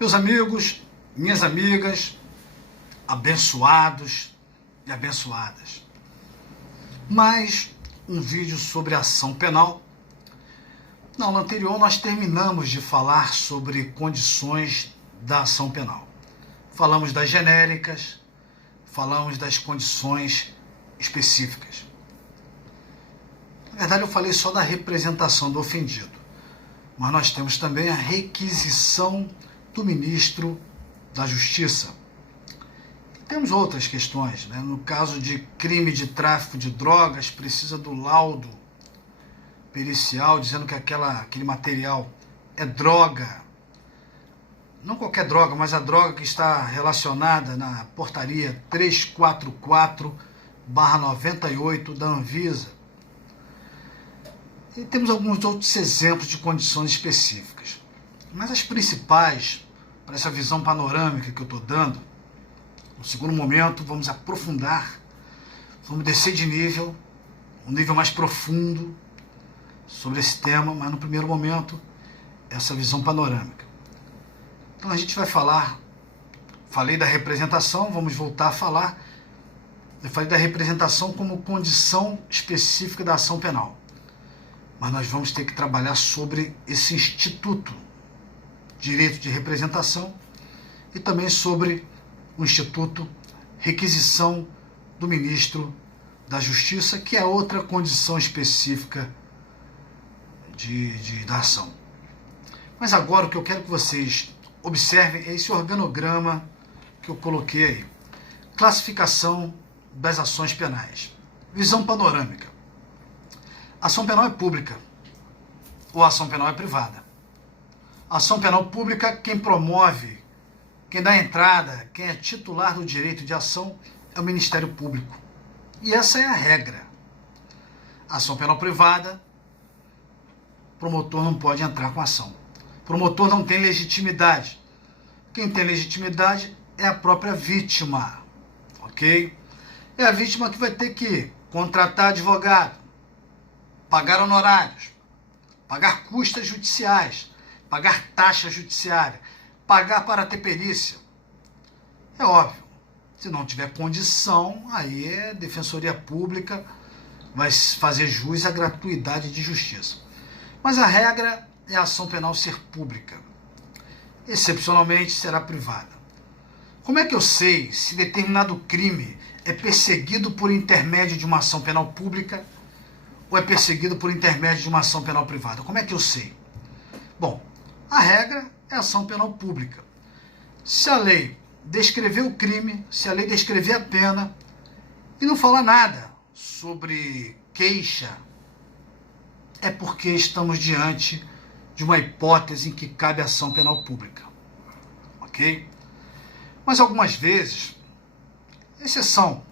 Meus amigos, minhas amigas, abençoados e abençoadas. Mais um vídeo sobre ação penal. Na aula anterior nós terminamos de falar sobre condições da ação penal. Falamos das genéricas, falamos das condições específicas. Na verdade eu falei só da representação do ofendido, mas nós temos também a requisição do ministro da Justiça. E temos outras questões, né? No caso de crime de tráfico de drogas, precisa do laudo pericial dizendo que aquele material é droga. Não qualquer droga, mas a droga que está relacionada na portaria 344/98 da Anvisa. E temos alguns outros exemplos de condições específicas. Mas as principais, para essa visão panorâmica que eu estou dando, no segundo momento vamos aprofundar, vamos descer de nível, um nível mais profundo sobre esse tema, mas no primeiro momento, essa visão panorâmica. Então a gente vai falei da representação, vamos voltar a falar, eu falei da representação como condição específica da ação penal. Mas nós vamos ter que trabalhar sobre esse instituto, direito de representação, e também sobre o instituto requisição do ministro da Justiça, que é outra condição específica da ação. Mas agora o que eu quero que vocês observem é esse organograma que eu coloquei aí. Classificação das ações penais. Visão panorâmica. Ação penal é pública ou ação penal é privada. Ação penal pública, quem promove, quem dá entrada, quem é titular do direito de ação é o Ministério Público. E essa é a regra. Ação penal privada, promotor não pode entrar com ação. Promotor não tem legitimidade. Quem tem legitimidade é a própria vítima, ok? É a vítima que vai ter que contratar advogado, pagar honorários, pagar custas judiciais, pagar taxa judiciária, pagar para ter perícia. É óbvio, se não tiver condição, aí é Defensoria Pública, vai fazer jus à gratuidade de justiça. Mas a regra é a ação penal ser pública. Excepcionalmente será privada. Como é que eu sei se determinado crime é perseguido por intermédio de uma ação penal pública ou é perseguido por intermédio de uma ação penal privada? Como é que eu sei? Bom, a regra é a ação penal pública. Se a lei descrever o crime, se a lei descrever a pena e não falar nada sobre queixa, é porque estamos diante de uma hipótese em que cabe ação penal pública. Ok? Mas algumas vezes, exceção,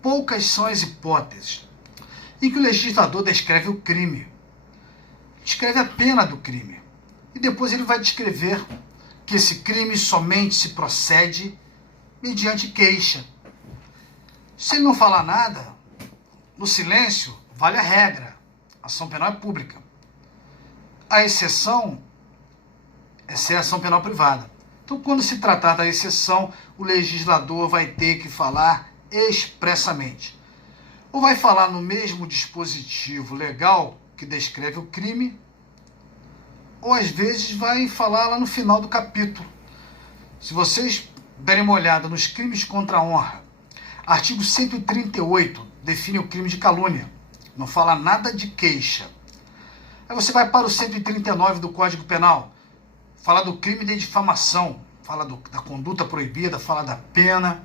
poucas são as hipóteses em que o legislador descreve o crime, descreve a pena do crime, e depois ele vai descrever que esse crime somente se procede mediante queixa. Se ele não falar nada, no silêncio vale a regra, a ação penal é pública. A exceção é ser ação penal privada. Então, quando se tratar da exceção, o legislador vai ter que falar expressamente. Ou vai falar no mesmo dispositivo legal que descreve o crime, ou às vezes vai falar lá no final do capítulo. Se vocês derem uma olhada nos crimes contra a honra, artigo 138 define o crime de calúnia, não fala nada de queixa. Aí você vai para o 139 do Código Penal, fala do crime de difamação, fala da conduta proibida, fala da pena,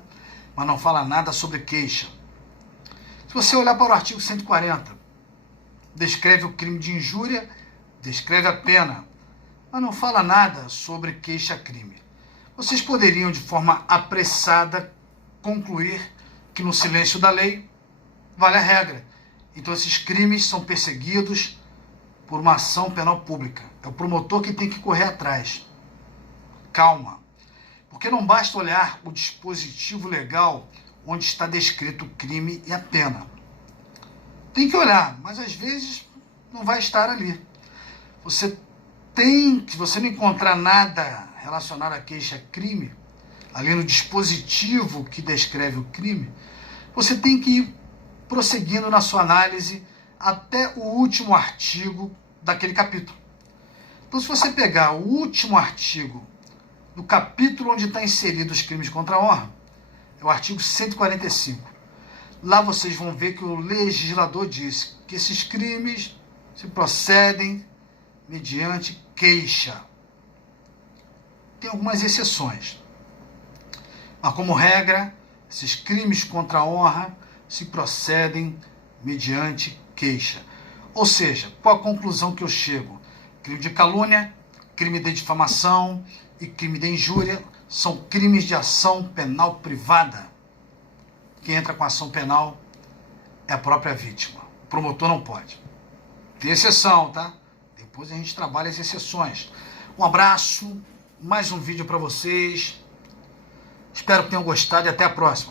mas não fala nada sobre queixa. Se você olhar para o artigo 140, descreve o crime de injúria, descreve a pena, mas não fala nada sobre queixa-crime. Vocês poderiam, de forma apressada, concluir que no silêncio da lei vale a regra. Então esses crimes são perseguidos por uma ação penal pública. É o promotor que tem que correr atrás. Calma. Porque não basta olhar o dispositivo legal onde está descrito o crime e a pena. Tem que olhar, mas às vezes não vai estar ali. Se você não encontrar nada relacionada à queixa-crime, ali no dispositivo que descreve o crime, você tem que ir prosseguindo na sua análise até o último artigo daquele capítulo. Então, se você pegar o último artigo do capítulo onde está inserido os crimes contra a honra, é o artigo 145. Lá vocês vão ver que o legislador diz que esses crimes se procedem mediante queixa. Tem algumas exceções, mas como regra, esses crimes contra a honra se procedem mediante queixa. Ou seja, qual a conclusão que eu chego? Crime de calúnia, crime de difamação e crime de injúria são crimes de ação penal privada. Quem entra com ação penal é a própria vítima. O promotor não pode. Tem exceção, tá? Depois a gente trabalha as exceções. Um abraço, mais um vídeo para vocês. Espero que tenham gostado e até a próxima.